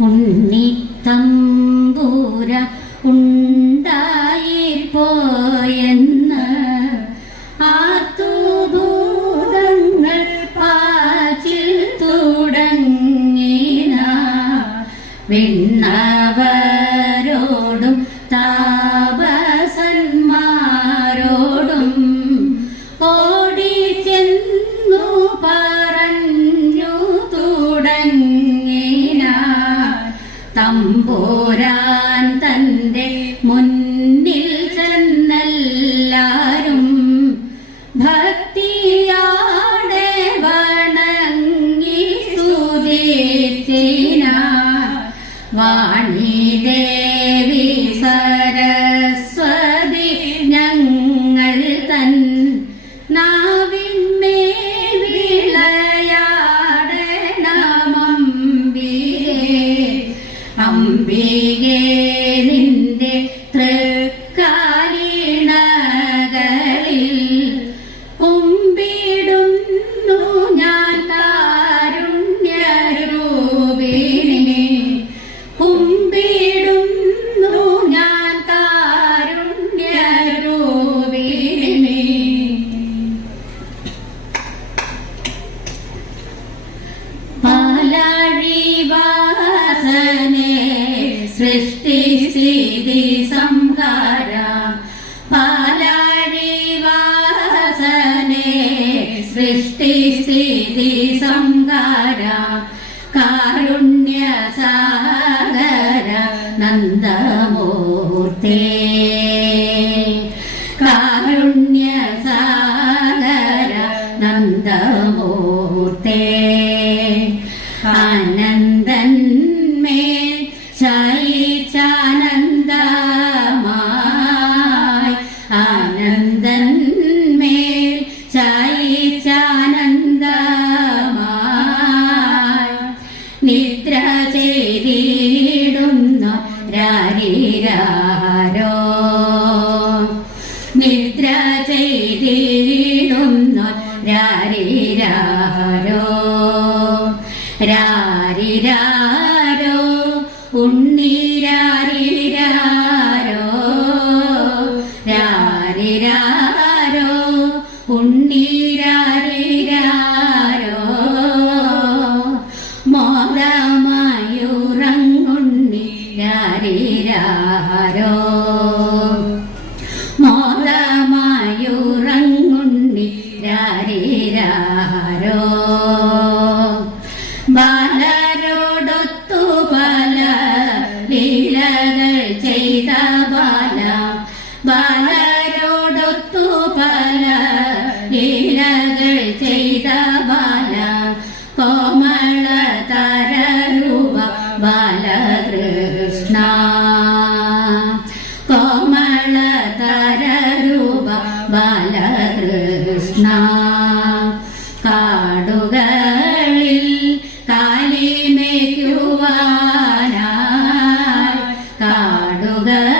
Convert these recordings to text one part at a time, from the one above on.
ഉണ്ണിത്തമ്പൂര ഉണ്ടായിപ്പോയെന്ന് ആത്തുഭൂതങ്ങൾ പാച്ചിൽ തുടങ്ങിന. വിണ്ണവരോടും തമ്പൂരാൻ നിന്റെ തൃക്കാലിണകളിൽ കുമ്പിടുന്നു ഞാൻ കാരുണ്യരൂപിണി കുമ്പിടുന്നു ഞാൻ കാരുണ്യരൂപിണി പാലാഴിവാസനെ സൃഷ്ടി സ്ഥിതി സംഹാര. പാലാഴിവാസനെ സൃഷ്ടി സ്ഥിതി സംഹാര. കാരുണ്യ സാഗര നന്ദമൂർത്തേ. രാരിരാരോ നിദ്ര ചെയ്തിടുന്നു രാരിരാരോ രാരിരാരോ ഉണ്ണീരാരിരാരോ ലീലകൾ ചെയ്ത ബാല കോമള തരൂപ ബാലകൃഷ്ണ. കോമള തരൂപ ബാലകൃഷ്ണ. കാടുകളിൽ കാലിമേക്കുവാനായി കാടുകളിൽ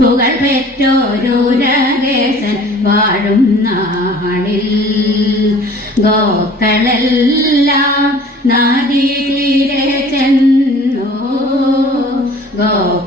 പുകൾ പെറ്റൊരു രകേശൻ വാഴും നാളിൽ. ഗോക്കളെല്ലാം നദീതീരെ ഗോ ഗോക്കളെല്ലാം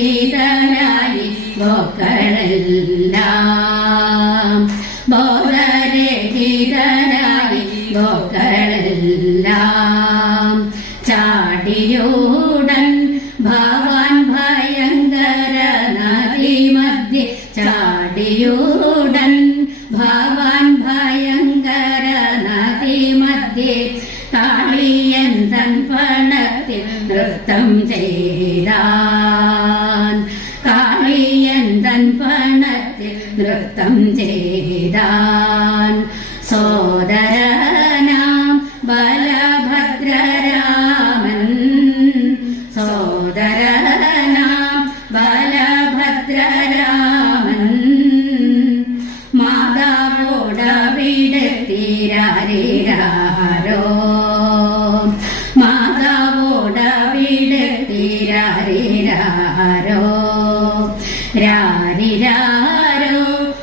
ജ്വാലയല്ലോ കഷ്ടം ബോധരഹിതനായി ഗോക്കളെല്ലാം ചാടിയോടൻ ഭവാൻ ഭയങ്കര നദി മധ്യ ചാടിയോടൻ ഭവാൻ ഭയങ്കര നദി മധ്യേ താളിയൻ തൻ പണത്തിൽ നൃത്തം ചെയ്താൻ ചെയ്താൻ സോദരനാം ബലഭദ്രരാമൻ. സോദരനാം ബലഭദ്രരാമൻ. മാതാവോടവിടെത്തിരാരോ മാതാവോടവിടെത്തിരാരോ രാരിരാരോ